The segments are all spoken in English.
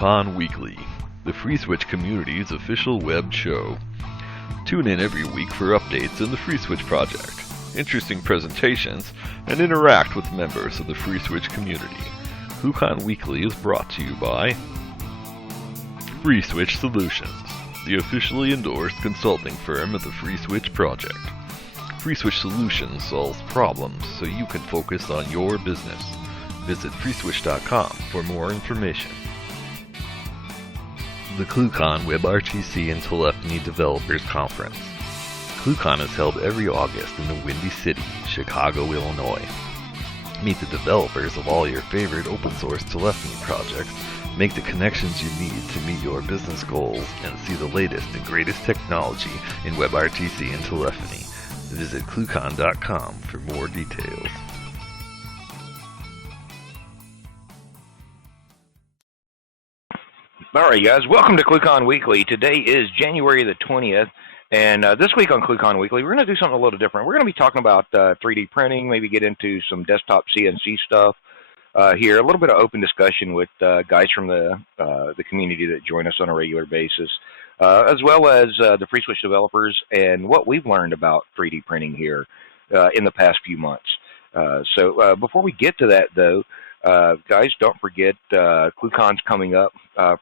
ClueCon Weekly, the FreeSWITCH community's official web show. Tune in every week for updates in the FreeSWITCH project, interesting presentations, and interact with members of the FreeSWITCH community. ClueCon Weekly is brought to you by FreeSWITCH Solutions, the officially endorsed consulting firm of the FreeSWITCH project. FreeSWITCH Solutions solves problems so you can focus on your business. Visit FreeSWITCH.com for more information. The ClueCon WebRTC and Telephony Developers Conference. ClueCon is held every August in the Windy City, Chicago, Illinois. Meet the developers of all your favorite open source telephony projects, make the connections you need to meet your business goals, and see the latest and greatest technology in WebRTC and telephony. Visit ClueCon.com for more details. All right, guys, welcome to ClueCon Weekly. Today is January the 20th, and this week on ClueCon Weekly, we're going to do something a little different. We're going to be talking about 3D printing, maybe get into some desktop CNC stuff here, a little bit of open discussion with guys from the community that join us on a regular basis, as well as the FreeSWITCH developers and what we've learned about 3D printing here in the past few months. So before we get to that, though, guys, don't forget ClueCon's coming up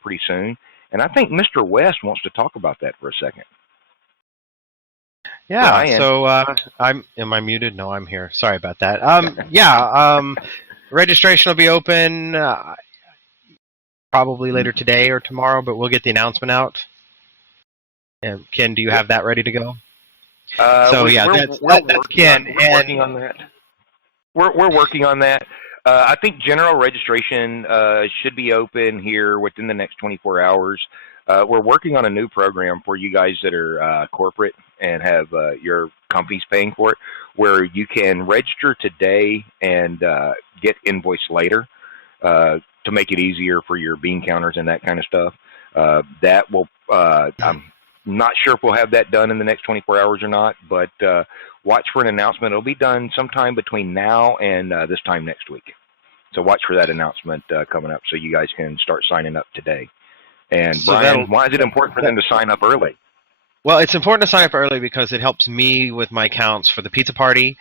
pretty soon, and I think Mr. West wants to talk about that for a second. Yeah, am I muted? No, I'm here. Sorry about that. Registration will be open probably later today or tomorrow, but we'll get the announcement out. And Ken, do you have that ready to go? That's Ken. We're working on that. We're working on that. I think general registration should be open here within the next 24 hours. We're working on a new program for you guys that are corporate and have your companies paying for it, where you can register today and get invoiced later to make it easier for your bean counters and that kind of stuff. That will, I'm not sure if we'll have that done in the next 24 hours or not, but watch for an announcement. It'll be done sometime between now and this time next week. So watch for that announcement coming up so you guys can start signing up today. And so Brian, why is it important for them to sign up early? Well, it's important to sign up early because it helps me with my counts for the pizza party.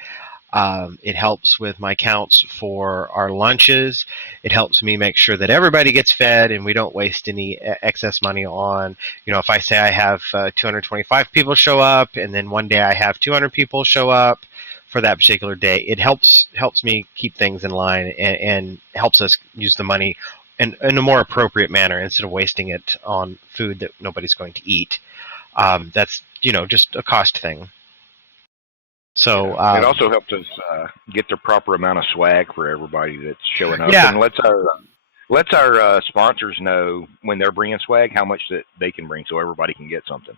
It helps with my counts for our lunches. It helps me make sure that everybody gets fed and we don't waste any excess money on, if I say I have 225 people show up and then one day I have 200 people show up for that particular day, it helps me keep things in line and helps us use the money in a more appropriate manner instead of wasting it on food that nobody's going to eat. That's, just a cost thing. So it also helps us get the proper amount of swag for everybody that's showing up, and lets our sponsors know when they're bringing swag how much that they can bring, so everybody can get something.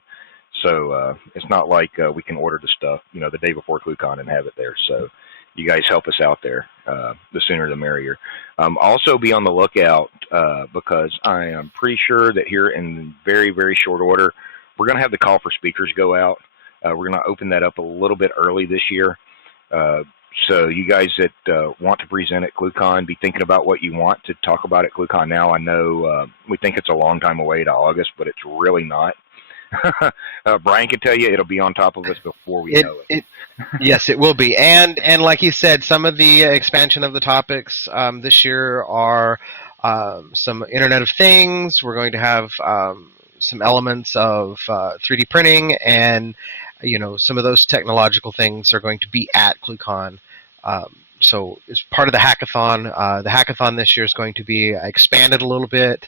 So it's not like we can order the stuff, the day before ClueCon and have it there. So you guys help us out there. The sooner the merrier. Also be on the lookout because I am pretty sure that here in very, very short order, we're going to have the call for speakers go out. We're going to open that up a little bit early this year. So you guys that want to present at ClueCon, be thinking about what you want to talk about at ClueCon now. I know we think it's a long time away to August, but it's really not. Brian can tell you it'll be on top of us before we know it. Yes, it will be. And like you said, some of the expansion of the topics this year are some Internet of Things. We're going to have some elements of 3D printing, and some of those technological things are going to be at ClueCon. So as part of the hackathon this year is going to be expanded a little bit.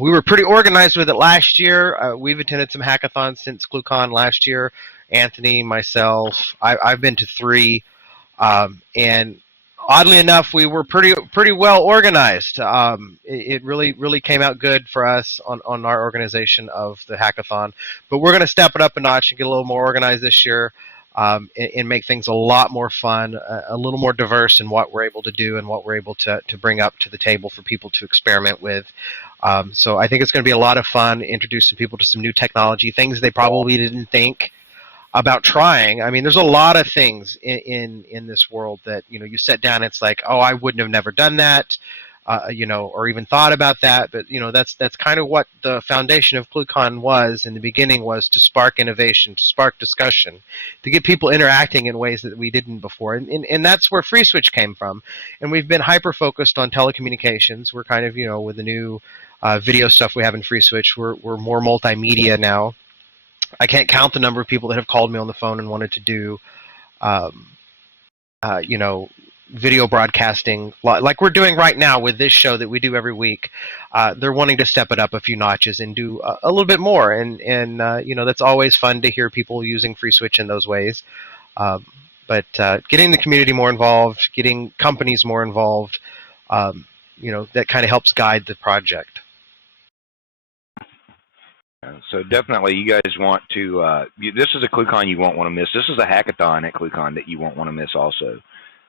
We were pretty organized with it last year. We've attended some hackathons since ClueCon last year. Anthony, myself, I've been to 3, and oddly enough, we were pretty well organized. It really came out good for us on our organization of the hackathon. But we're going to step it up a notch and get a little more organized this year, and make things a lot more fun, a little more diverse in what we're able to do and what we're able to bring up to the table for people to experiment with. So I think it's going to be a lot of fun introducing people to some new technology, things they probably didn't think about trying. I mean, there's a lot of things in this world that, you sit down, it's like, oh, I wouldn't have never done that. or even thought about that. But that's kind of what the foundation of ClueCon was in the beginning, was to spark innovation, to spark discussion, to get people interacting in ways that we didn't before. And that's where FreeSWITCH came from. And we've been hyper focused on telecommunications. We're kind of with the new video stuff we have in FreeSWITCH, we're more multimedia now. I can't count the number of people that have called me on the phone and wanted to do, video broadcasting like we're doing right now with this show that we do every week. They're wanting to step it up a few notches and do a little bit more. And that's always fun to hear people using FreeSWITCH in those ways. But getting the community more involved, getting companies more involved, that kind of helps guide the project. So definitely, you guys want to. This is a ClueCon you won't want to miss. This is a hackathon at ClueCon that you won't want to miss. Also,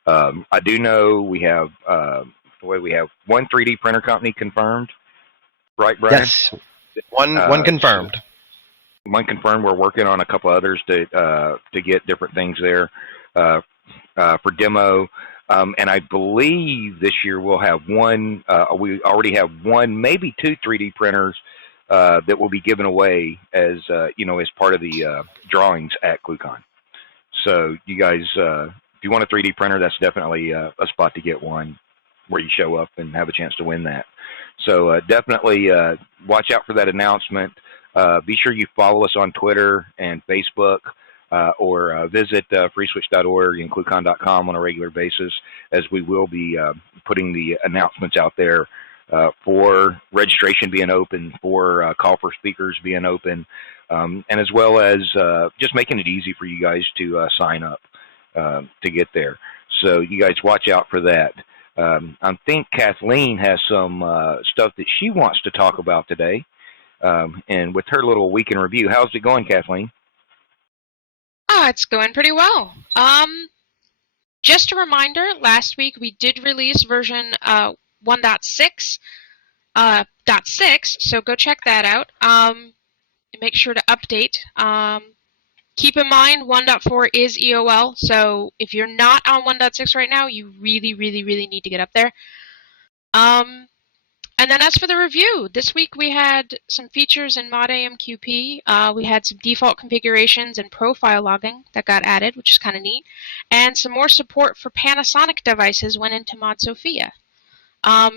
I do know we have one 3D printer company confirmed, right, Brian? Yes, one confirmed. One confirmed. We're working on a couple others to get different things there for demo. And I believe this year we'll have one. We already have one, maybe two 3D printers that will be given away as as part of the drawings at ClueCon. So you guys, if you want a 3D printer, that's definitely a spot to get one where you show up and have a chance to win that. So definitely watch out for that announcement. Be sure you follow us on Twitter and Facebook, or visit freeswitch.org and cluecon.com on a regular basis, as we will be putting the announcements out there for registration being open, for call for speakers being open, and as well as just making it easy for you guys to sign up to get there. So you guys watch out for that. I think Kathleen has some stuff that she wants to talk about today, and with her little week in review. How's it going, Kathleen? Oh, it's going pretty well. Just a reminder, last week we did release version 1.6, so go check that out. Make sure to update. Keep in mind 1.4 is EOL, so if you're not on 1.6 right now, you really, really, really need to get up there. And then as for the review, this week we had some features in ModAMQP. We had some default configurations and profile logging that got added, which is kind of neat. And some more support for Panasonic devices went into Mod Sophia. All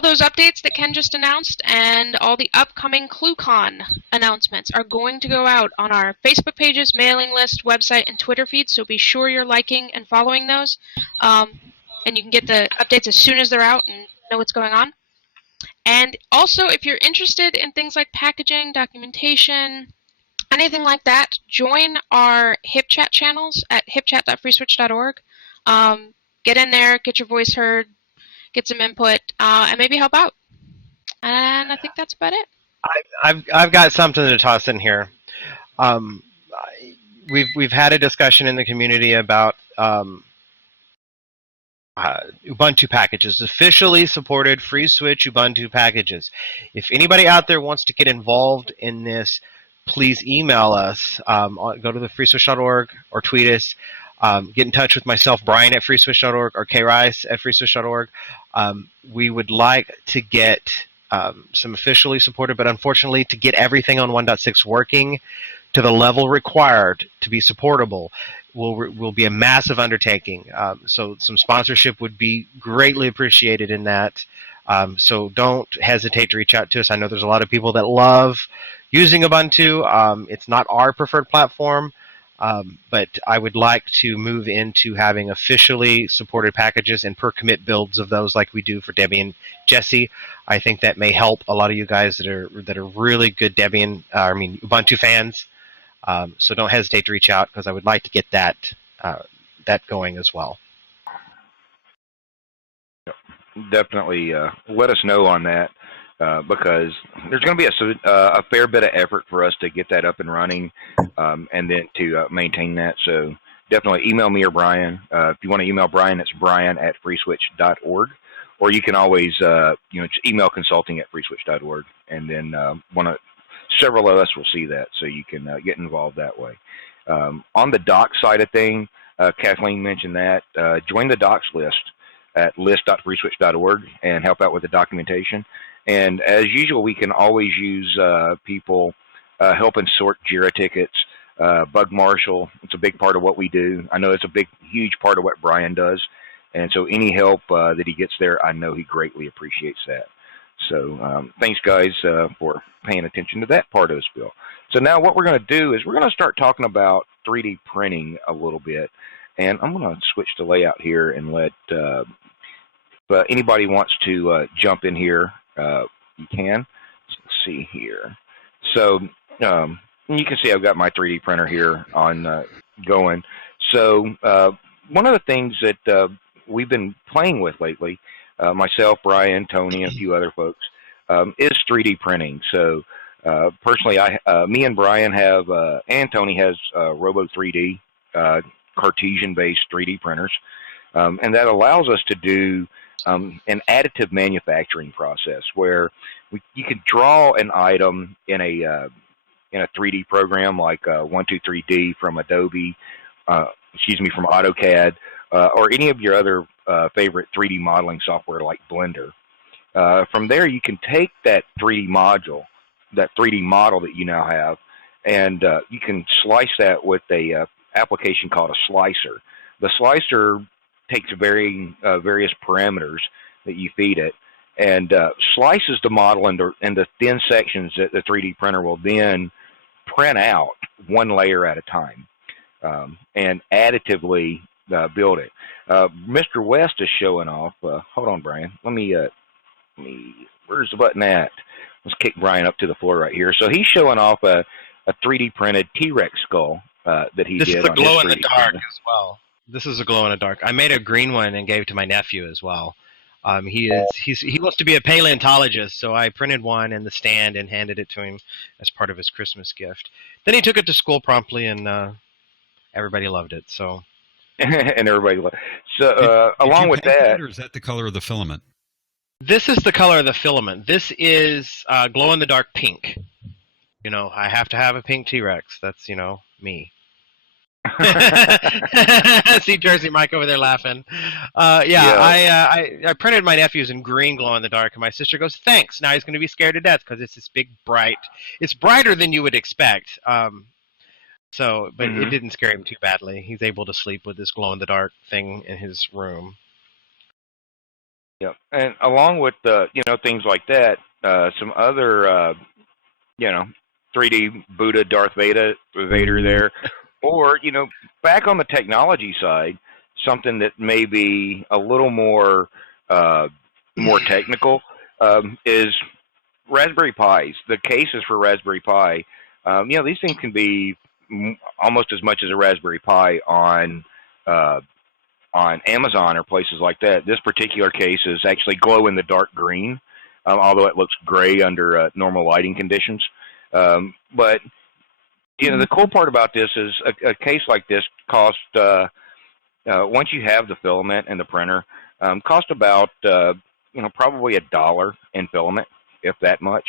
those updates that Ken just announced and all the upcoming ClueCon announcements are going to go out on our Facebook pages, mailing list, website, and Twitter feeds, so be sure you're liking and following those. And you can get the updates as soon as they're out and know what's going on. And also, if you're interested in things like packaging, documentation, anything like that, join our HipChat channels at hipchat.freeswitch.org. Get in there, get your voice heard, get some input, and maybe help out. And I think that's about it. I've got something to toss in here. We've had a discussion in the community about Ubuntu packages, officially supported FreeSWITCH Ubuntu packages. If anybody out there wants to get involved in this, please email us. Go to the freeswitch.org or tweet us. Get in touch with myself, Brian at freeswitch.org, or krice at freeswitch.org. We would like to get some officially supported, but unfortunately to get everything on 1.6 working to the level required to be supportable will be a massive undertaking. So some sponsorship would be greatly appreciated in that. So don't hesitate to reach out to us. I know there's a lot of people that love using Ubuntu. It's not our preferred platform, but I would like to move into having officially supported packages and per commit builds of those like we do for Debian Jesse. I think that may help a lot of you guys that are really good Ubuntu fans. So don't hesitate to reach out, because I would like to get that going as well. Definitely let us know on that, because there's going to be a fair bit of effort for us to get that up and running, and then to maintain that. So definitely email me or Brian. If you want to email Brian, it's brian@freeswitch.org, or you can always just email consulting@freeswitch.org, and then several of us will see that, so you can get involved that way. On the docs side of thing, Kathleen mentioned that. Join the docs list. at list.freeswitch.org and help out with the documentation. And as usual, we can always use people helping sort JIRA tickets, Bug Marshal. It's a big part of what we do. I know it's a huge part of what Brian does. And so any help that he gets there, I know he greatly appreciates that. So thanks, guys, for paying attention to that part of the spiel. So now what we're going to do is we're going to start talking about 3D printing a little bit. And I'm going to switch the layout here and let anybody wants to jump in here, you can. Let's see here. So you can see I've got my 3D printer here on going. So one of the things that we've been playing with lately, myself, Brian, Tony, and a few other folks, is 3D printing. So personally, me and Brian have, and Tony has Robo 3D, Cartesian-based 3D printers, and that allows us to do an additive manufacturing process where you could draw an item in a 3D program like 123D from Adobe, from AutoCAD, or any of your other favorite 3D modeling software like Blender. From there, you can take that 3D model that you now have, and you can slice that with a application called a slicer. The slicer takes various parameters that you feed it and slices the model into thin sections that the 3D printer will then print out one layer at a time and additively build it. Mr. West is showing off. Hold on, Brian. Let me. Where's the button at? Let's kick Brian up to the floor right here. So he's showing off a 3D printed T-Rex skull that he did. This is a on glow in his the 3D dark printer. as well. This is a glow in the dark. I made a green one and gave it to my nephew as well. He wants to be a paleontologist, so I printed one in the stand and handed it to him as part of his Christmas gift. Then he took it to school promptly, and everybody loved it. So, and everybody loved it. So along with that, or is that the color of the filament? This is the color of the filament. This is glow in the dark pink. You know, I have to have a pink T-Rex. That's me. See Jersey Mike over there laughing. I printed my nephew's in green glow in the dark, and my sister goes, "Thanks." Now he's going to be scared to death because it's this big bright. It's brighter than you would expect. But it didn't scare him too badly. He's able to sleep with this glow in the dark thing in his room. Yeah, and along with things like that, some other 3D Buddha, Darth Vader there. Or, back on the technology side, something that may be a little more technical is Raspberry Pis. The cases for Raspberry Pi, these things can be almost as much as a Raspberry Pi on Amazon or places like that. This particular case is actually glow in the dark green, although it looks gray under normal lighting conditions. But the cool part about this is a case like this costs, once you have the filament and the printer, cost about, probably $1 in filament, if that much.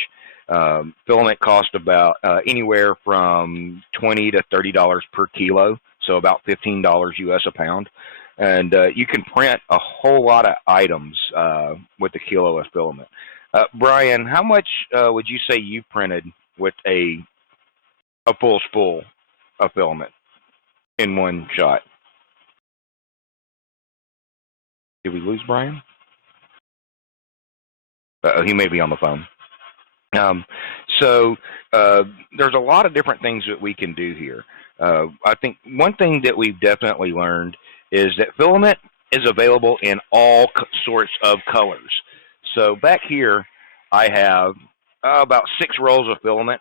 Filament cost about anywhere from $20 to $30 per kilo, so about $15 US a pound. And you can print a whole lot of items with a kilo of filament. Brian, how much would you say you printed with a full spool of filament in one shot? Did we lose Brian? He may be on the phone. So there's a lot of different things that we can do here. I think one thing that we've definitely learned is that filament is available in all sorts of colors. So back here, I have about 6 rolls of filament,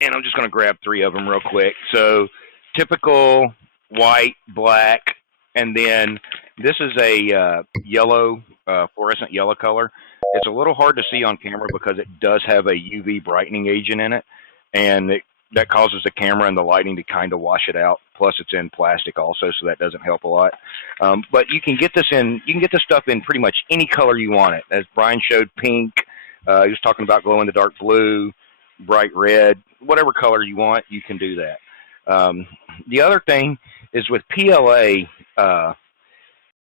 and I'm just going to grab 3 of them real quick. So typical white, black, and then this is a yellow, fluorescent yellow color. It's a little hard to see on camera because it does have a UV brightening agent in it, and that causes the camera and the lighting to kind of wash it out. Plus, it's in plastic also, so that doesn't help a lot. But you can get this stuff in pretty much any color you want it. As Brian showed, pink. He was talking about glow in the dark blue, bright red, whatever color you want, you can do that. The other thing is with PLA,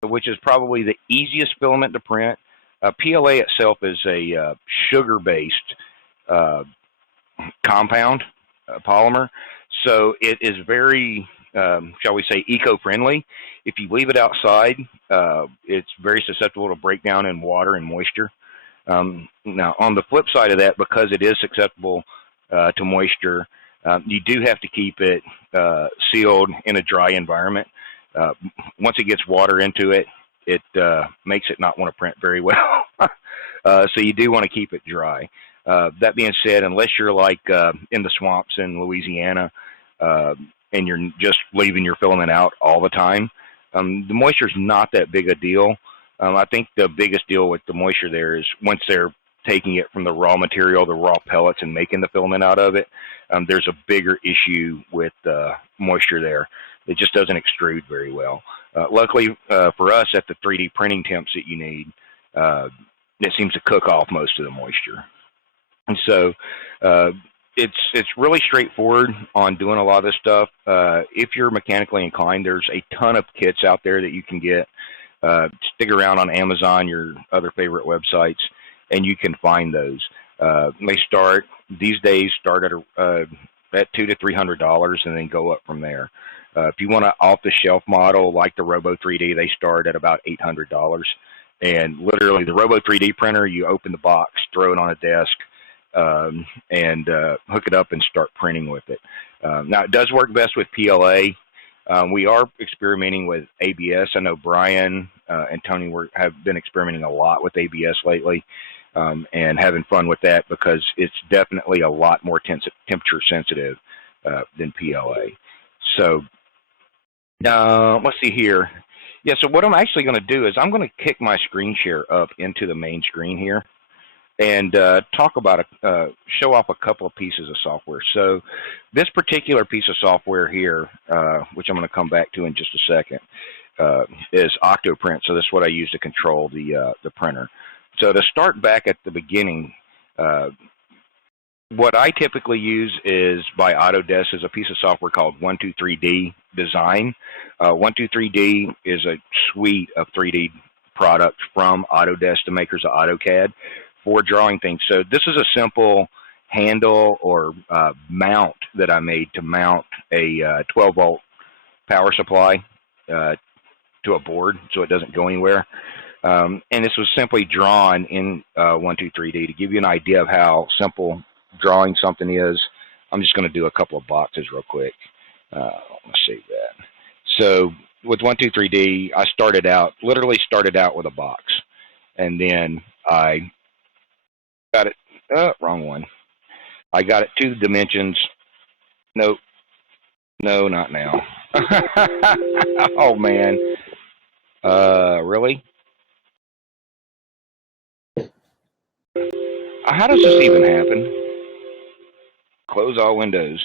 which is probably the easiest filament to print. PLA itself is a sugar-based compound polymer, so it is very, shall we say, eco-friendly. If you leave it outside, it's very susceptible to break down in water and moisture. Now, on the flip side of that, because it is susceptible to moisture, you do have to keep it sealed in a dry environment. Once it gets water into it, it makes it not want to print very well. So you do want to keep it dry. That being said, unless you're like in the swamps in Louisiana and you're just leaving your filament out all the time, the moisture is not that big a deal. I think the biggest deal with the moisture there is once they're taking it from the raw material, the raw pellets, and making the filament out of it, there's a bigger issue with moisture there. It just doesn't extrude very well. Luckily for us, at the 3D printing temps that you need, it seems to cook off most of the moisture. And so it's really straightforward on doing a lot of this stuff. If you're mechanically inclined, there's a ton of kits out there that you can get. Stick around on Amazon, your other favorite websites, and you can find those. These days start at $200 to $300 and then go up from there. If you want an off-the-shelf model like the Robo 3D, they start at about $800. And literally, the Robo 3D printer, you open the box, throw it on a desk, and hook it up and start printing with it. Now, it does work best with PLA. We are experimenting with ABS. I know Brian and Tony have been experimenting a lot with ABS lately and having fun with that because it's definitely a lot more temperature sensitive than PLA. So let's see here. Yeah, so what I'm actually going to do is I'm going to kick my screen share up into the main screen here and talk about show off a couple of pieces of software. So this particular piece of software here, which I'm going to come back to in just a second, is Octoprint. So this is what I use to control the printer. So to start back at the beginning, what I typically use is by Autodesk is a piece of software called 123D Design. 123D is a suite of 3D products from Autodesk, the makers of AutoCAD, for drawing things. So this is a simple handle or mount that I made to mount a 12-volt power supply to a board so it doesn't go anywhere. And this was simply drawn in 123D to give you an idea of how simple drawing something is. I'm just going to do a couple of boxes real quick. Let's save that. So with 123D, I literally started out with a box. And then I got it, wrong one. I got it 2 dimensions. Nope. No, not now. Oh, man. Really? How does this even happen? Close all windows.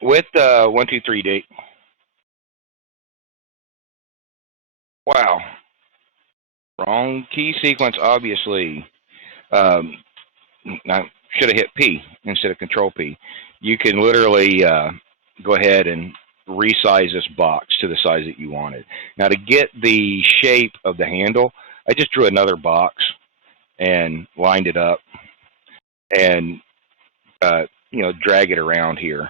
With 123D. Wow. Wrong key sequence, obviously. I should have hit P instead of Control P. You can literally go ahead and resize this box to the size that you wanted. Now, to get the shape of the handle, I just drew another box and lined it up and drag it around here.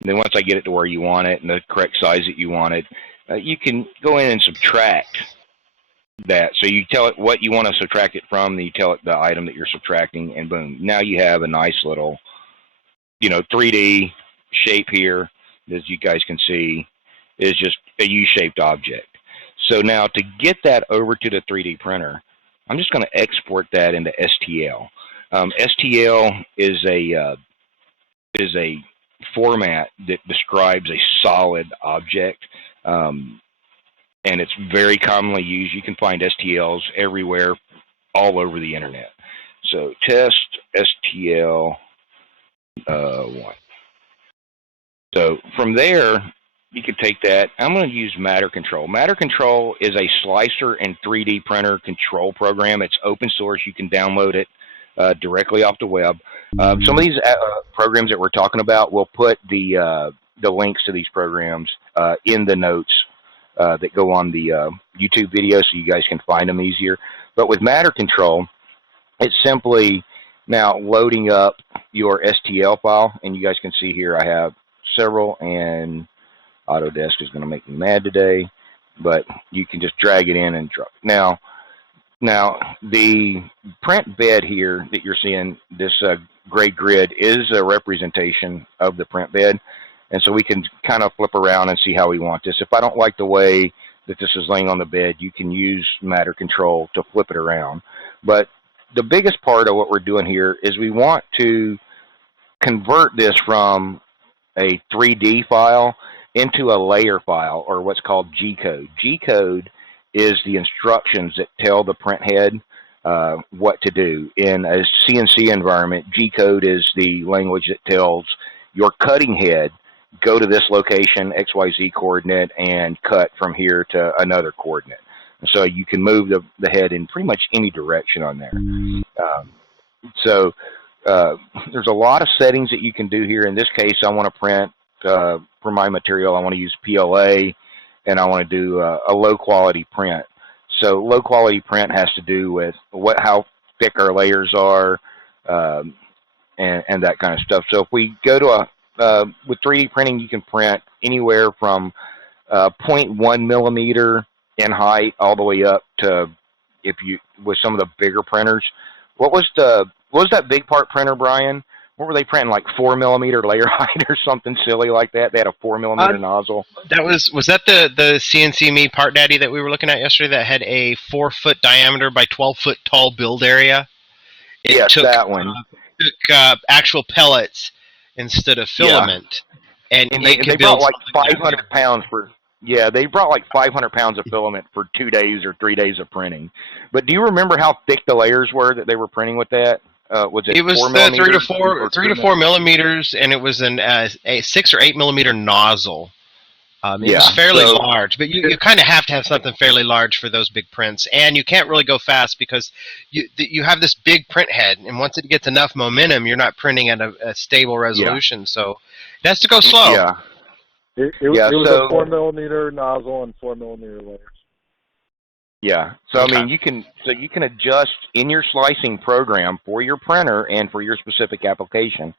And then once I get it to where you want it and the correct size that you wanted, you can go in and subtract that. So you tell it what you want to subtract it from, then you tell it the item that you're subtracting, and boom. Now you have a nice little, 3D shape here, as you guys can see, is just a U-shaped object. So now to get that over to the 3D printer, I'm just going to export that into STL. STL is a format that describes a solid object, and it's very commonly used. You can find STLs everywhere, all over the internet. So test STL 1. So from there, you can take that. I'm going to use Matter Control. Matter Control is a slicer and 3D printer control program. It's open source. You can download it directly off the web. Some of these programs that we're talking about, we'll put the links to these programs in the notes that go on the YouTube video so you guys can find them easier. But with matter control, it's simply now loading up your STL file, and you guys can see here I have several, and Autodesk is going to make me mad today, but you can just drag it in and drop. Now the print bed here that you're seeing, this gray grid, is a representation of the print bed, and so we can kind of flip around and see how we want this. If I don't like the way that this is laying on the bed, you can use matter control to flip it around. But the biggest part of what we're doing here is we want to convert this from a 3D file into a layer file, or what's called G-code. G-code is the instructions that tell the print head what to do. In a CNC environment, G-code is the language that tells your cutting head, go to this location, XYZ coordinate, and cut from here to another coordinate. And so you can move the head in pretty much any direction on there. There's a lot of settings that you can do here. In this case, I want to print, for my material, I want to use PLA, and I want to do a low-quality print. So low-quality print has to do with how thick our layers are, and that kind of stuff. So if we go to with 3D printing, you can print anywhere from 0.1 millimeter in height all the way up to, with some of the bigger printers. What was that big part printer, Brian? What were they printing, like 4 millimeter layer height or something silly like that? They had a 4 millimeter nozzle. Was that the CNC Me Part Daddy that we were looking at yesterday that had a 4-foot diameter by 12-foot tall build area? Yes, that one. Took actual pellets instead of filament, and they brought like 500 pounds for. Yeah, they brought like 500 pounds of filament for 2 days or 3 days of printing. But do you remember how thick the layers were that they were printing with that? Was it 4 millimeters? 3 to 4 millimeters, and it was a 6 or 8 millimeter nozzle. It was fairly large, but you kind of have to have something fairly large for those big prints, and you can't really go fast because you have this big print head, and once it gets enough momentum, you're not printing at a stable resolution, so it has to go slow. Yeah. It was a 4 millimeter nozzle and 4 millimeter layers. Yeah. So okay. I mean, you can adjust in your slicing program for your printer and for your specific application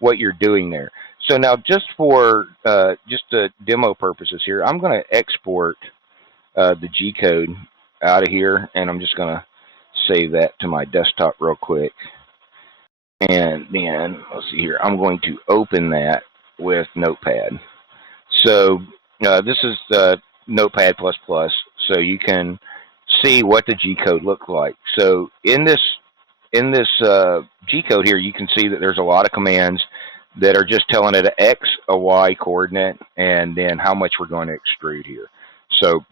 what you're doing there. So now, just for demo purposes here, I'm going to export the G-code out of here, and I'm just going to save that to my desktop real quick. And then, let's see here, I'm going to open that with Notepad. So this is the Notepad++, so you can see what the G-code looks like. So in this G-code here, you can see that there's a lot of commands that are just telling it an X, a Y coordinate, and then how much we're going to extrude here. So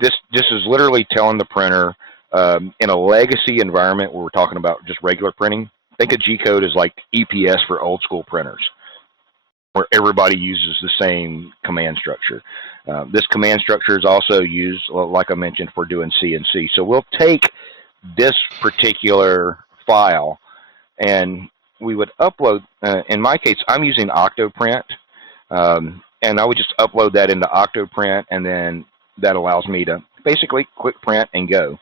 this is literally telling the printer in a legacy environment where we're talking about just regular printing. Think of G-code as like EPS for old school printers, where everybody uses the same command structure. This command structure is also used, like I mentioned, for doing CNC. So we'll take this particular file and we would upload, in my case, I'm using Octoprint, and I would just upload that into Octoprint, and then that allows me to basically quick print and go.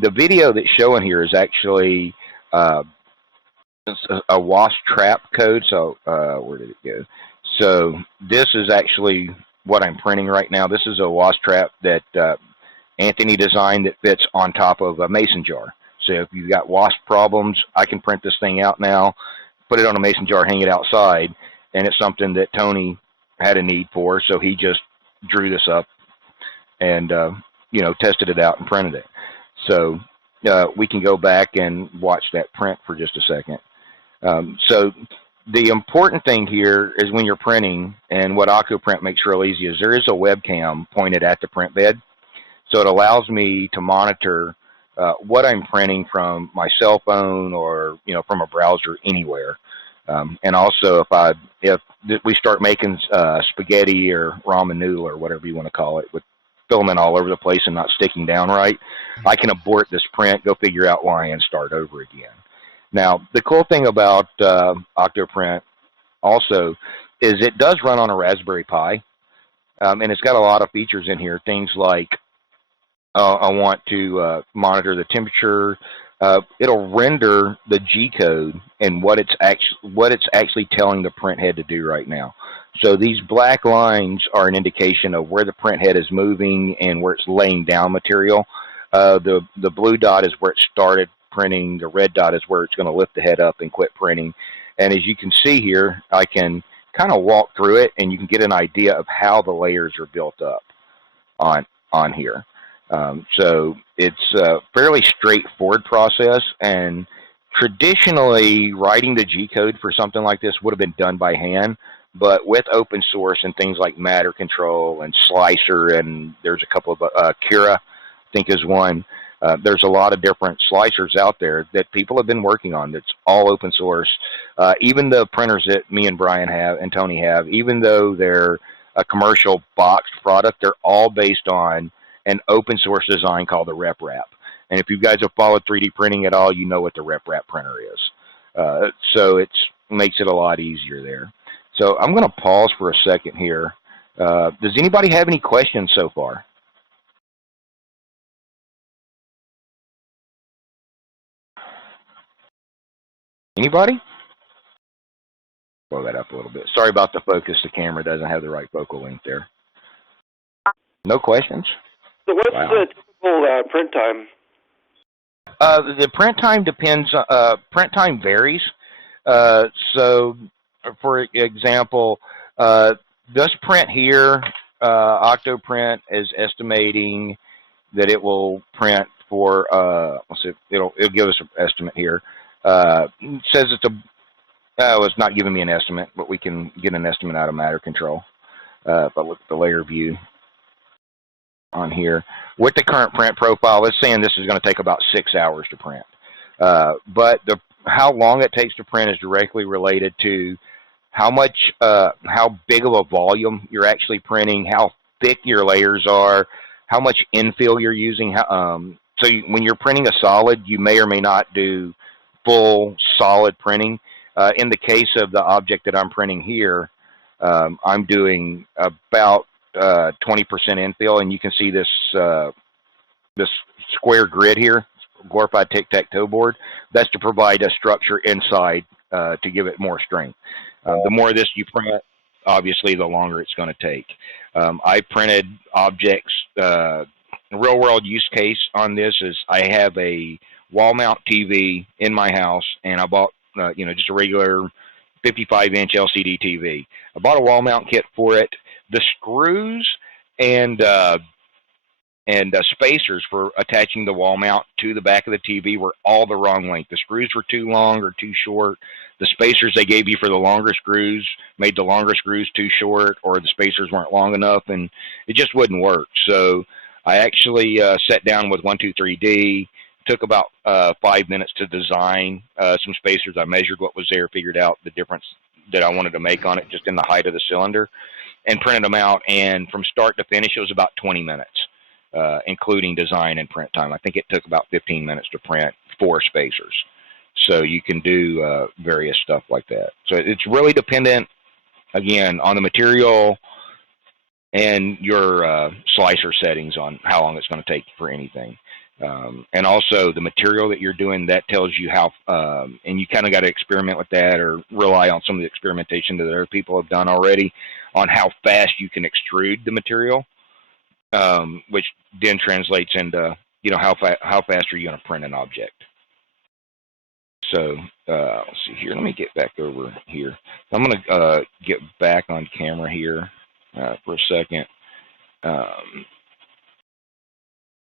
The video that's showing here is actually a wasp trap code, so where did it go? So this is actually what I'm printing right now. This is a wasp trap that Anthony designed that fits on top of a mason jar. So if you've got wasp problems, I can print this thing out now, put it on a mason jar, hang it outside, and it's something that Tony had a need for, so he just drew this up and tested it out and printed it. So we can go back and watch that print for just a second. So the important thing here is when you're printing, and what Octoprint makes real easy, is there is a webcam pointed at the print bed. So it allows me to monitor what I'm printing from my cell phone or from a browser anywhere. And also if we start making spaghetti or ramen noodle or whatever you want to call it with filament all over the place and not sticking down right, I can abort this print, go figure out why, and start over again. Now, the cool thing about Octoprint also is it does run on a Raspberry Pi. and it's got a lot of features in here. Things like I want to monitor the temperature. It'll render the G code and what it's actually telling the print head to do right now. So these black lines are an indication of where the print head is moving and where it's laying down material. The blue dot is where it started printing. The red dot is where it's going to lift the head up and quit printing. And as you can see here, I can kind of walk through it, and you can get an idea of how the layers are built up on here. So it's a fairly straightforward process, and traditionally writing the G code for something like this would have been done by hand, but with open source and things like Matter Control and Slicer, and there's a couple of Kira, I think is one. There's a lot of different slicers out there that people have been working on that's all open source. Even the printers that me and Brian have and Tony have, even though they're a commercial boxed product, they're all based on an open source design called the RepRap. And if you guys have followed 3D printing at all, you know what the RepRap printer is. So it makes it a lot easier there. So I'm going to pause for a second here. Does anybody have any questions so far? Anybody? Blow that up a little bit. Sorry about the focus. The camera doesn't have the right focal length there. No questions? So what's the typical print time? The print time depends. Print time varies. So, for example, this print here, Octoprint is estimating that it will print for. Let's see, it'll give us an estimate here. It says it's it's not giving me an estimate, but we can get an estimate out of Matter Control. If I look at the layer view on here, with the current print profile, it's saying this is going to take about 6 hours to print. But how long it takes to print is directly related to how big of a volume you're actually printing, how thick your layers are, how much infill you're using. When you're printing a solid, you may or may not do full solid printing. In the case of the object that I'm printing here, I'm doing about 20% infill, and you can see this this square grid here, glorified tic-tac-toe board. That's to provide a structure inside to give it more strength. The more of this you print, obviously, the longer it's going to take. I printed objects. The real-world use case on this is I have a wall mount TV in my house, and I bought just a regular 55-inch LCD TV. I bought a wall mount kit for it. The screws and spacers for attaching the wall mount to the back of the TV were all the wrong length. The screws were too long or too short. The spacers they gave you for the longer screws made the longer screws too short, or the spacers weren't long enough, and it just wouldn't work. So I actually sat down with 123D. Took about 5 minutes to design some spacers. I measured what was there, figured out the difference that I wanted to make on it just in the height of the cylinder, and printed them out. And from start to finish, it was about 20 minutes, including design and print time. I think it took about 15 minutes to print 4 spacers. So you can do various stuff like that. So it's really dependent, again, on the material and your slicer settings on how long it's going to take for anything. And also the material that you're doing, that tells you how, and you kind of got to experiment with that or rely on some of the experimentation that other people have done already on how fast you can extrude the material, which then translates into, how fast are you going to print an object. So let's see here. Let me get back over here. I'm going to get back on camera here for a second.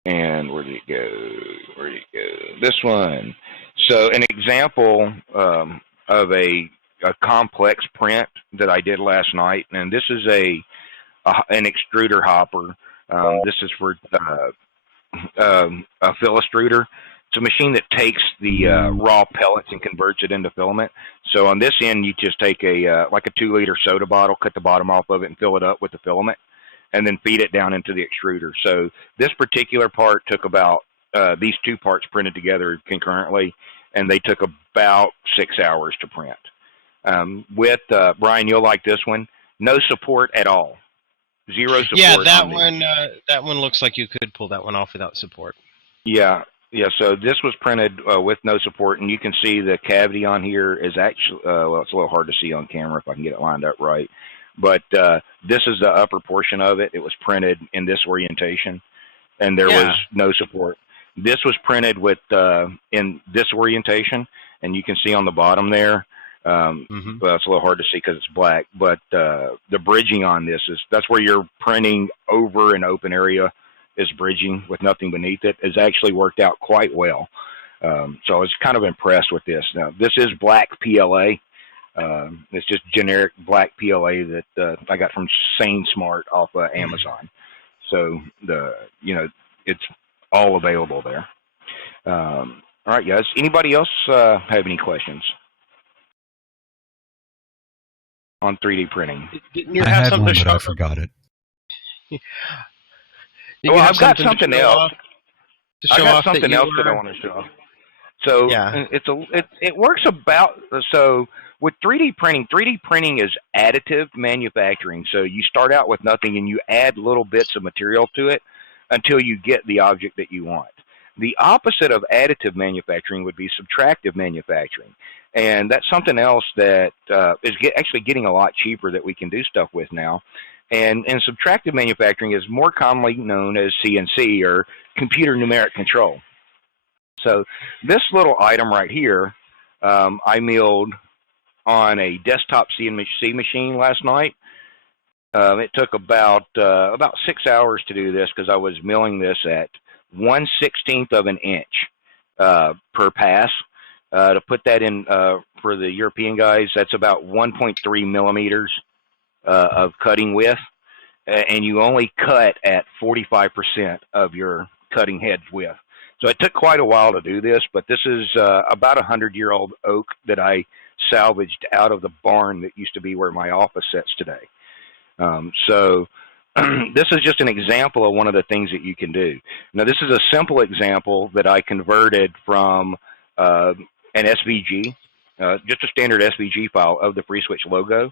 And where did it go? This one. So an example of a complex print that I did last night, and this is an Extruder Hopper. This is for a fill extruder. It's a machine that takes the raw pellets and converts it into filament. So on this end, you just take like a 2-liter soda bottle, cut the bottom off of it, and fill it up with the filament, and then feed it down into the extruder. So this particular part took about, these 2 parts printed together concurrently, and they took about 6 hours to print. With, Brian, you'll like this one, no support at all. Zero support. Yeah, that one looks like you could pull that one off without support. Yeah. So this was printed with no support, and you can see the cavity on here is actually well, it's a little hard to see on camera if I can get it lined up right. But this is the upper portion of it. It was printed in this orientation, and there was no support. This was printed with in this orientation, and you can see on the bottom there. Well, it's a little hard to see because it's black, but the bridging on this that's where you're printing over an open area is bridging with nothing beneath it. Has actually worked out quite well. So I was kind of impressed with this. Now, this is black PLA. It's just generic black PLA that I got from Sane Smart off Amazon. So it's all available there. All right, guys. Anybody else have any questions on 3D printing? Didn't you I have had something one, to but show? I forgot it. Well, I've got something else. I got something else that I want to show off. So it works about with 3D printing. 3D printing is additive manufacturing. So you start out with nothing and you add little bits of material to it until you get the object that you want. The opposite of additive manufacturing would be subtractive manufacturing, and that's something else that is actually getting a lot cheaper that we can do stuff with now. And subtractive manufacturing is more commonly known as CNC, or computer numeric control. So this little item right here, I milled on a Desktop CNC machine last night. It took about 6 hours to do this because I was milling this at 1/16 of an inch per pass. To put that in for the European guys, that's about 1.3 millimeters of cutting width, and you only cut at 45% of your cutting head's width. So it took quite a while to do this, but this is about 100-year-old oak that I salvaged out of the barn that used to be where my office sits today. So this is just an example of one of the things that you can do. Now, this is a simple example that I converted from an SVG, just a standard SVG file of the FreeSWITCH logo,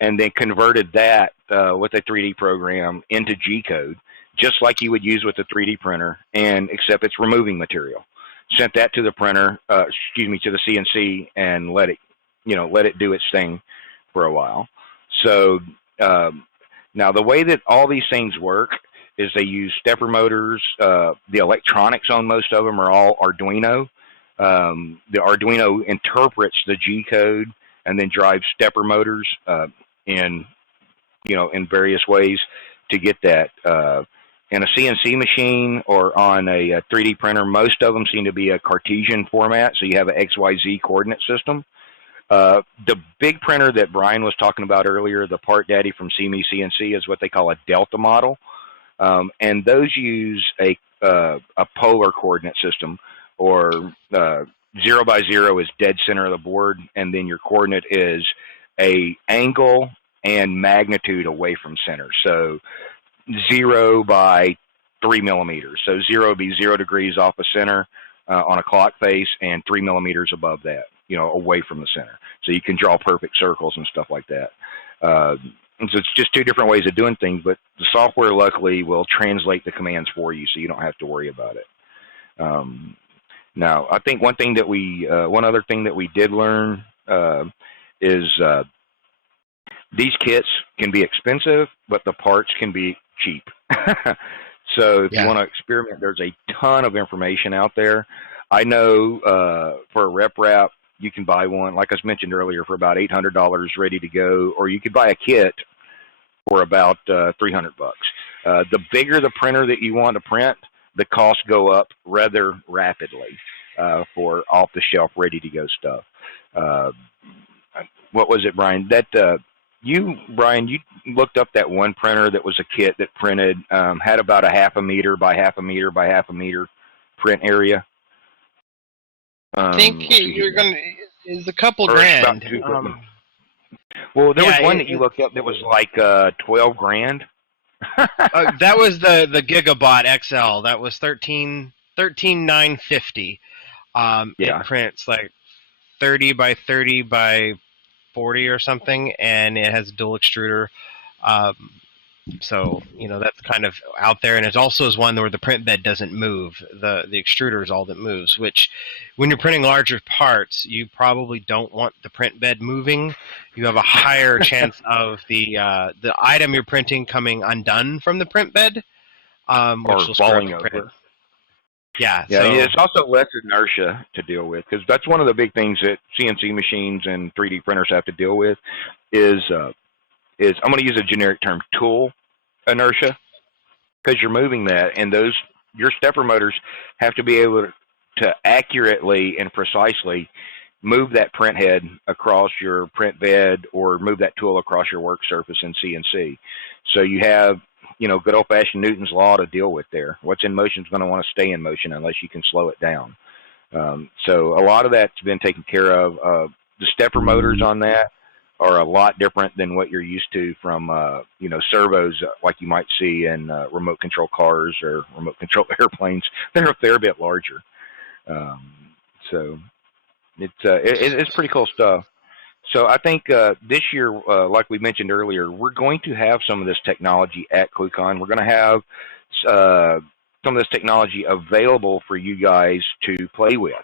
and then converted that with a 3D program into G-code, just like you would use with a 3D printer, and except it's removing material. Sent that to the printer, to the CNC, and let it do its thing for a while. So now the way that all these things work is they use stepper motors. The electronics on most of them are all Arduino. The Arduino interprets the G-code and then drives stepper motors in various ways to get that. In a CNC machine or on a 3D printer, most of them seem to be a Cartesian format, so you have an XYZ coordinate system. The big printer that Brian was talking about earlier, the Part Daddy from CME CNC, is what they call a Delta model, and those use a polar coordinate system, or 0 by 0 is dead center of the board, and then your coordinate is a angle and magnitude away from center. So 0 by 3 millimeters. So 0 would be 0 degrees off the center on a clock face, and 3 millimeters above that, away from the center. So you can draw perfect circles and stuff like that. And so it's just two different ways of doing things, but the software luckily will translate the commands for you, so you don't have to worry about it. Now, I think one other thing that we did learn is these kits can be expensive, but the parts can be cheap. So if you want to experiment, there's a ton of information out there. I know for a rep wrap, you can buy one, like I mentioned earlier, for about $800 ready to go, or you could buy a kit for about $300. The bigger the printer that you want to print, the costs go up rather rapidly for off-the-shelf, ready-to-go stuff. What was it, Brian? Brian, you looked up that one printer that was a kit that printed, had about a 0.5 meter by 0.5 meter by 0.5 meter print area. I think it's a couple grand. Well, there was one that you looked up that was like 12 grand. That was the Gigabot XL. That was $13,950. It prints like 30 by 30 by 40 or something, and it has a dual extruder. So, that's kind of out there, and it also is one where the print bed doesn't move. The extruder is all that moves, which when you're printing larger parts, you probably don't want the print bed moving. You have a higher chance of the item you're printing coming undone from the print bed, which will falling over. Print. Yeah, so it's also less inertia to deal with, because that's one of the big things that CNC machines and 3D printers have to deal with is I'm going to use a generic term, tool inertia, because you're moving that, and your stepper motors have to be able to accurately and precisely move that print head across your print bed or move that tool across your work surface in CNC. So you have, good old-fashioned Newton's law to deal with there. What's in motion is going to want to stay in motion unless you can slow it down. So a lot of that's been taken care of. The stepper motors on that are a lot different than what you're used to from, servos like you might see in remote control cars or remote control airplanes. They're a fair bit larger. So it's pretty cool stuff. So I think this year, like we mentioned earlier, we're going to have some of this technology at ClueCon. We're going to have some of this technology available for you guys to play with,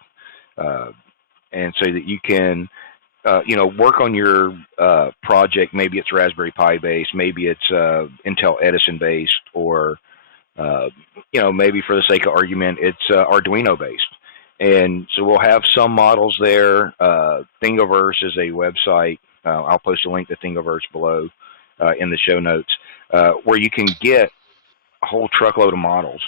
and so that you can work on your project. Maybe it's Raspberry Pi based, maybe it's Intel Edison based, or maybe for the sake of argument, it's Arduino based. And so we'll have some models there. Thingiverse is a website. I'll post a link to Thingiverse below in the show notes, where you can get a whole truckload of models,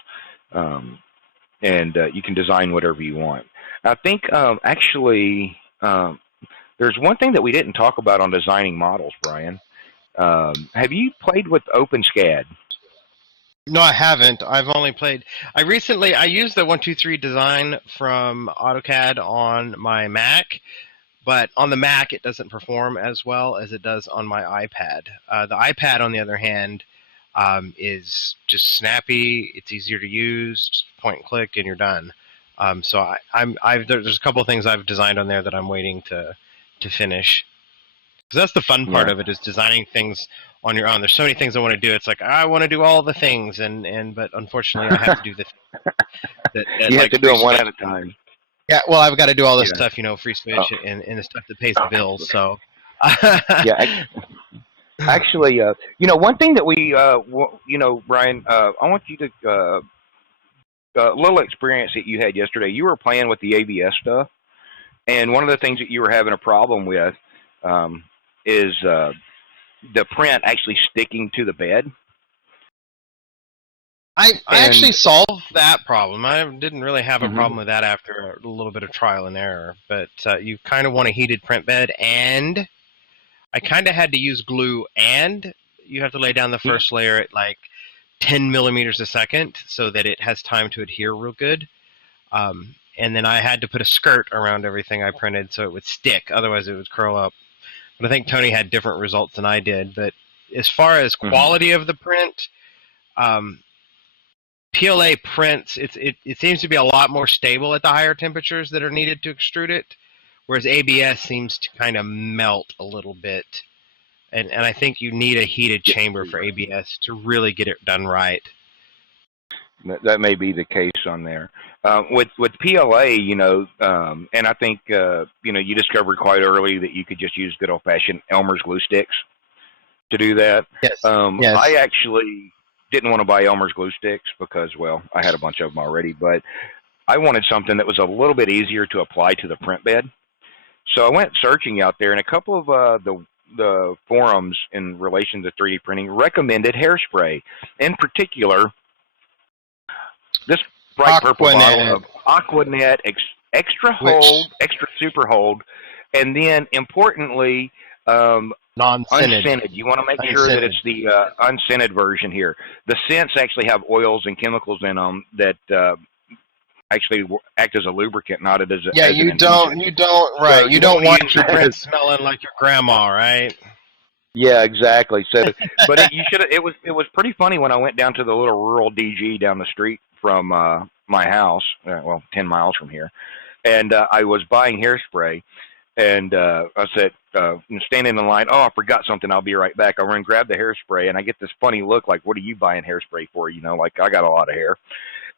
and you can design whatever you want. I think actually there's one thing that we didn't talk about on designing models, Brian. Have you played with Openscad? No, I haven't. I've only played. I used the 123 design from AutoCAD on my Mac, but on the Mac it doesn't perform as well as it does on my iPad. The iPad, on the other hand, is just snappy. It's easier to use. Just point and click, and you're done. So there's a couple of things I've designed on there that I'm waiting to finish. Because that's the fun part of it, is designing things on your own. There's so many things I want to do. It's like, I want to do all the things, but unfortunately I have to do the you have to do them one at a time. Yeah, well, I've got to do all this stuff, FreeSWITCH and the stuff that pays the bills. So yeah, actually, one thing that we, Brian, I want you to a little experience that you had yesterday. You were playing with the ABS stuff, and one of the things that you were having a problem with is the print actually sticking to the bed. I actually solved that problem. I didn't really have a problem with that after a little bit of trial and error. But you kind of want a heated print bed, and I kind of had to use glue, and you have to lay down the first layer at like 10 millimeters a second so that it has time to adhere real good. And then I had to put a skirt around everything I printed so it would stick. Otherwise, it would curl up. But I think Tony had different results than I did. But as far as quality of the print, PLA prints, it seems to be a lot more stable at the higher temperatures that are needed to extrude it, whereas ABS seems to kind of melt a little bit. And I think you need a heated chamber for ABS to really get it done right. That may be the case on there. With PLA, and I think, you discovered quite early that you could just use good old-fashioned Elmer's glue sticks to do that. Yes. Yes. I actually didn't want to buy Elmer's glue sticks because, well, I had a bunch of them already, but I wanted something that was a little bit easier to apply to the print bed. So I went searching out there, and a couple of the forums in relation to 3D printing recommended hairspray. In particular, this bright purple bottle of Aquanet extra hold, extra super hold, and then importantly, unscented. You want to make sure that it's the unscented version here. The scents actually have oils and chemicals in them that actually act as a lubricant, not as you don't right. So you don't want your print smelling like your grandma, right? Yeah, exactly. So, but it was pretty funny when I went down to the little rural DG down the street from my house, 10 miles from here, and I was buying hairspray, and I said, standing in line. Oh, I forgot something. I'll be right back. I run, grab the hairspray, and I get this funny look like, what are you buying hairspray for? Like I got a lot of hair.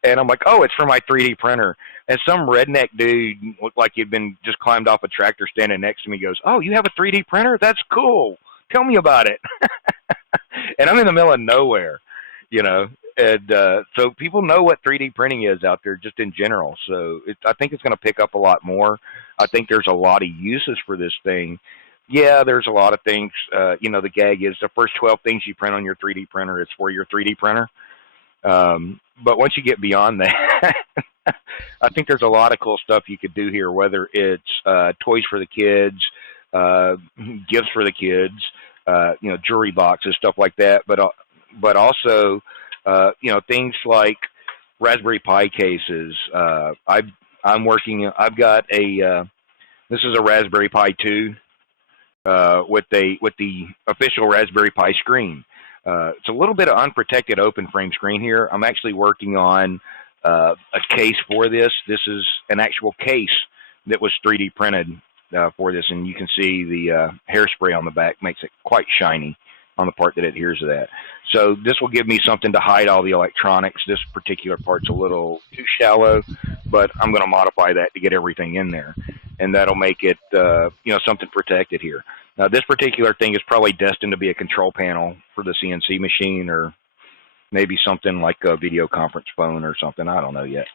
And I'm like, oh, it's for my 3D printer. And some redneck dude looked like he'd been just climbed off a tractor standing next to me goes, oh, you have a 3D printer? That's cool. Tell me about it. And I'm in the middle of nowhere, And so people know what 3D printing is out there just in general. So I think it's going to pick up a lot more. I think there's a lot of uses for this thing. Yeah, there's a lot of things. The gag is the first 12 things you print on your 3D printer is for your 3D printer. But once you get beyond that, I think there's a lot of cool stuff you could do here, whether it's toys for the kids, gifts for the kids, jewelry boxes, stuff like that. But also, things like Raspberry Pi cases. I've got this is a Raspberry Pi 2 with the official Raspberry Pi screen. It's a little bit of unprotected open frame screen here. I'm actually working on a case for this. This is an actual case that was 3D printed for this, and you can see the hairspray on the back makes it quite shiny on the part that adheres to that. So this will give me something to hide all the electronics. This particular part's a little too shallow, but I'm going to modify that to get everything in there, and that'll make it something protected here. Now, this particular thing is probably destined to be a control panel for the CNC machine, or maybe something like a video conference phone or something. I don't know yet.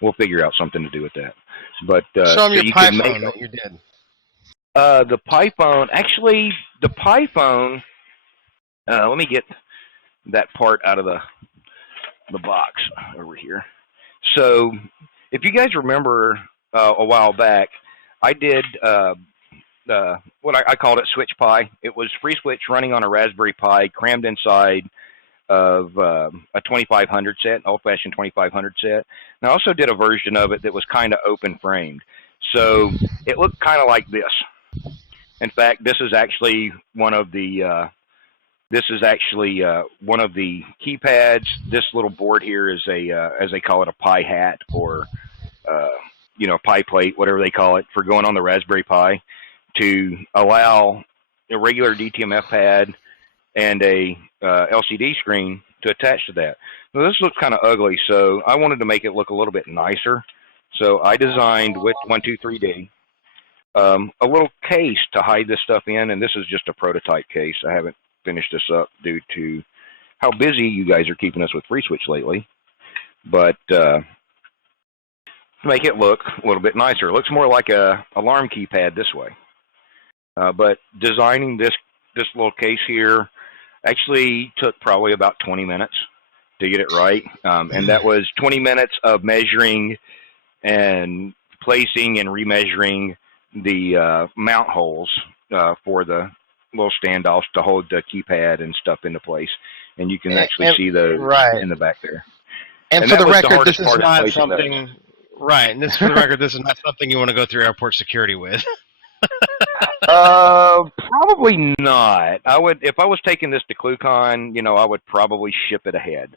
We'll figure out something to do with that. But show them your Pi phone that you did. The Pi phone. Actually, the Pi phone. Let me get that part out of the box over here. So, if you guys remember a while back, I did. What I called it Switch Pi. It was FreeSWITCH running on a Raspberry Pi, crammed inside of a 2500 set, old-fashioned 2500 set. And I also did a version of it that was kind of open-framed. So it looked kind of like this. In fact, this is actually one of the keypads. This little board here is as they call it, a Pi hat, or Pi plate, whatever they call it, for going on the Raspberry Pi, to allow a regular DTMF pad and a LCD screen to attach to that. Now, this looks kind of ugly, so I wanted to make it look a little bit nicer. So I designed with 123D a little case to hide this stuff in, and this is just a prototype case. I haven't finished this up due to how busy you guys are keeping us with FreeSWITCH lately. But to make it look a little bit nicer. It looks more like a alarm keypad this way. But designing this little case here actually took probably about 20 minutes to get it right. And that was 20 minutes of measuring and placing and remeasuring the mount holes for the little standoffs to hold the keypad and stuff into place. And you can actually see those in the back there. And for the record, this is not something... Right, and for the record, this is not something you want to go through airport security with. Probably not. I would, if I was taking this to ClueCon, I would probably ship it ahead.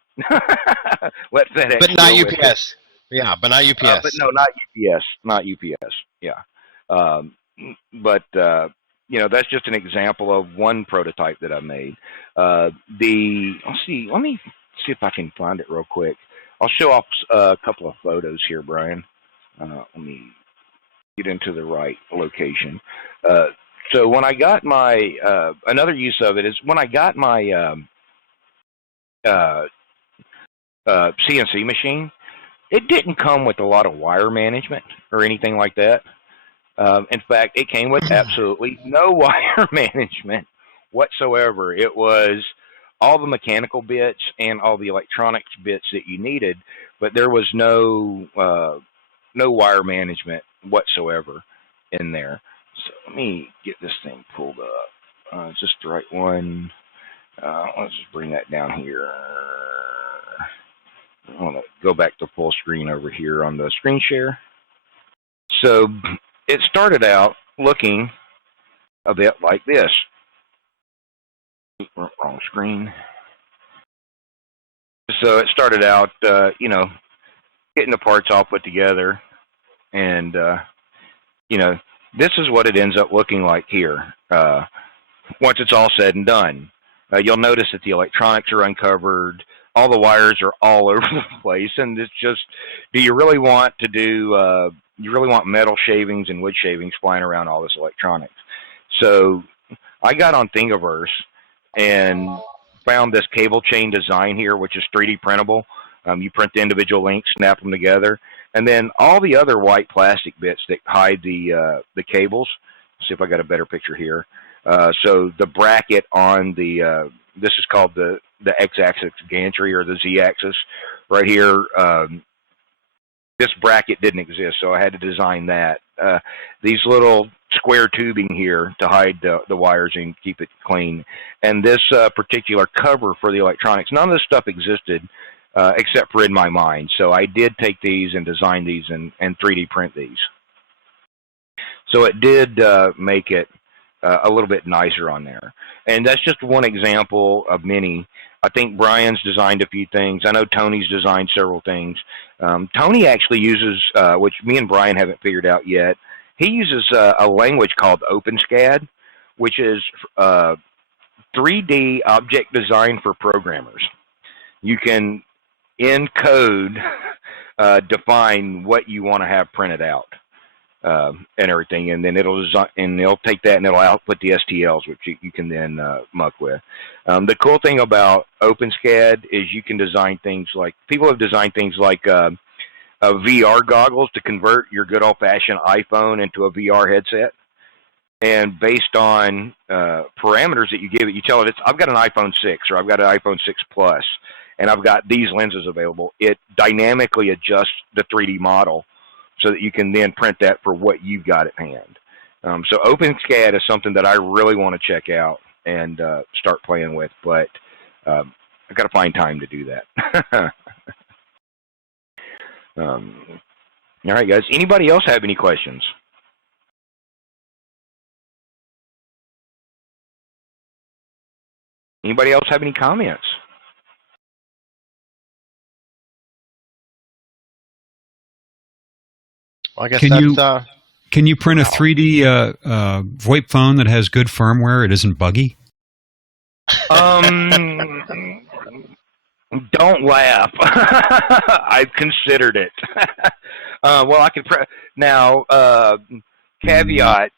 Let FedEx. But not UPS. Yeah, but not UPS. But no, not UPS. Not UPS. Yeah. That's just an example of one prototype that I made. Let me see if I can find it real quick. I'll show off a couple of photos here, Brian. Let me get into the right location. So when I got my, another use of it is when I got my CNC machine, it didn't come with a lot of wire management or anything like that. In fact, it came with absolutely no wire management whatsoever. It was all the mechanical bits and all the electronics bits that you needed, but there was no wire management whatsoever in there. So let me get this thing pulled up. Is this the right one? Let's just bring that down here. I want to go back to full screen over here on the screen share. So it started out looking a bit like this. Wrong screen. So it started out, getting the parts all put together, and this is what it ends up looking like here once it's all said and done. You'll notice that the electronics are uncovered. All the wires are all over the place, and it's just, do you really want to do, you really want metal shavings and wood shavings flying around all this electronics? So I got on Thingiverse and found this cable chain design here, which is 3D printable. You print the individual links, snap them together, and then all the other white plastic bits that hide the cables. Let's see if I got a better picture here. So the bracket on the this is called the x-axis gantry, or the z-axis right here. This bracket didn't exist, so I had to design that. These little square tubing here to hide the wires and keep it clean. And this particular cover for the electronics, none of this stuff existed except for in my mind. So I did take these and design these and 3D print these. So it did make it a little bit nicer on there. And that's just one example of many. I think Brian's designed a few things. I know Tony's designed several things. Tony actually uses, which me and Brian haven't figured out yet, he uses a language called Openscad, which is 3D object design for programmers. You can, in code, define what you want to have printed out. And everything, and then it'll take that and it'll output the STLs, which you can then muck with. The cool thing about Openscad is you can design things like, people have designed things like VR goggles to convert your good old-fashioned iPhone into a VR headset. And based on parameters that you give it, you tell it, I've got an iPhone 6 or I've got an iPhone 6 Plus, and I've got these lenses available. It dynamically adjusts the 3D model so that you can then print that for what you've got at hand. So Openscad is something that I really want to check out and start playing with, but I've got to find time to do that. All right, guys. Anybody else have any questions? Anybody else have any comments? Well, I guess can you print a 3D VoIP phone that has good firmware? It isn't buggy? Don't laugh. I've considered it. Well, I could now. Caveat: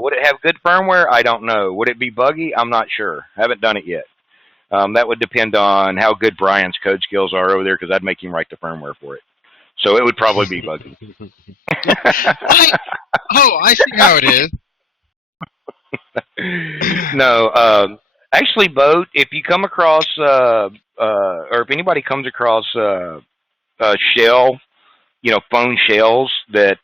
would it have good firmware? I don't know. Would it be buggy? I'm not sure. Haven't done it yet. That would depend on how good Brian's code skills are over there, because I'd make him write the firmware for it. So it would probably be buggy. I see how it is. No, actually, Boat, if you come across, or if anybody comes across a shell, phone shells that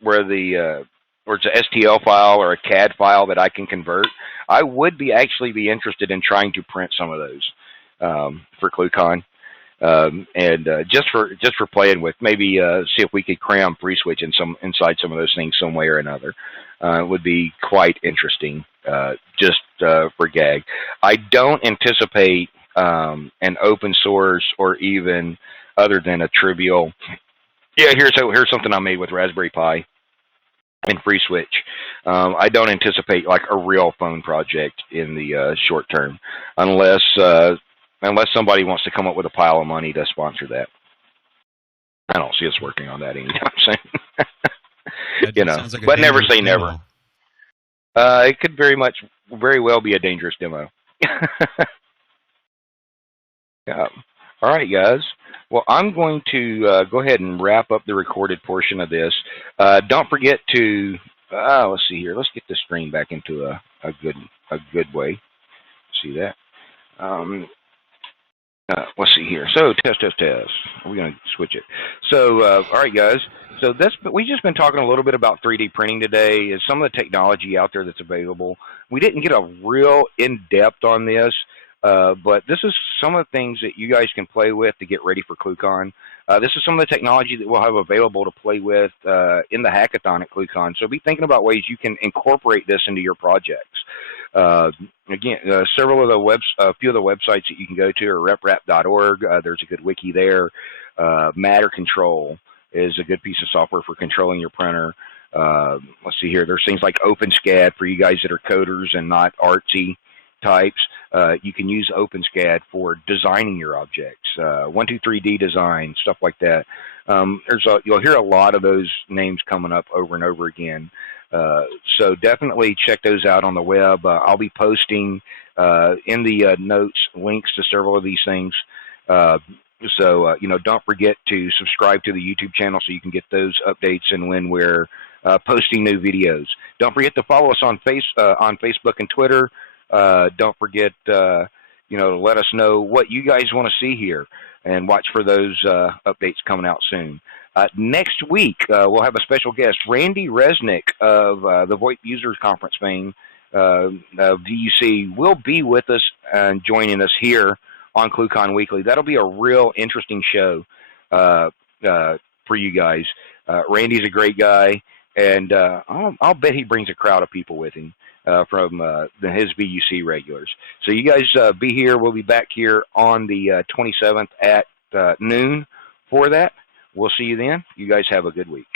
where it's an STL file or a CAD file that I can convert, I would actually be interested in trying to print some of those for ClueCon. And just for playing with, maybe see if we could cram FreeSWITCH inside some of those things some way or another. It would be quite interesting, just for gag. I don't anticipate an open source or even other than a trivial. Yeah, here's something I made with Raspberry Pi and FreeSWITCH. I don't anticipate like a real phone project in the short term, unless somebody wants to come up with a pile of money to sponsor that. I don't see us working on that anytime soon. Like but never say demo. never. It could very well be a dangerous demo. Yeah. All right, guys. Well, I'm going to go ahead and wrap up the recorded portion of this. Don't forget to let's see here. Let's get the screen back into a good way. See that? Let's see here. So test. We're going to switch it. So all right, guys. So we've just been talking a little bit about 3D printing today, and some of the technology out there that's available. We didn't get a real in-depth on this, but this is some of the things that you guys can play with to get ready for ClueCon. This is some of the technology that we'll have available to play with in the hackathon at ClueCon. So be thinking about ways you can incorporate this into your projects. Again, a few of the websites that you can go to are reprap.org. There's a good wiki there. Matter Control is a good piece of software for controlling your printer. let's see here. There's things like Openscad for you guys that are coders and not artsy types. You can use Openscad for designing your objects, 123D design, stuff like that. You'll hear a lot of those names coming up over and over again. So definitely check those out on the web. I'll be posting in the notes links to several of these things. So don't forget to subscribe to the YouTube channel so you can get those updates and when we're posting new videos. Don't forget to follow us on Facebook and Twitter. Don't forget, to let us know what you guys want to see here, and watch for those updates coming out soon. Next week, we'll have a special guest, Randy Resnick of the VoIP Users Conference fame, VUC, will be with us and joining us here on ClueCon Weekly. That'll be a real interesting show for you guys. Randy's a great guy, and I'll bet he brings a crowd of people with him from his VUC regulars. So you guys be here. We'll be back here on the 27th at noon for that. We'll see you then. You guys have a good week.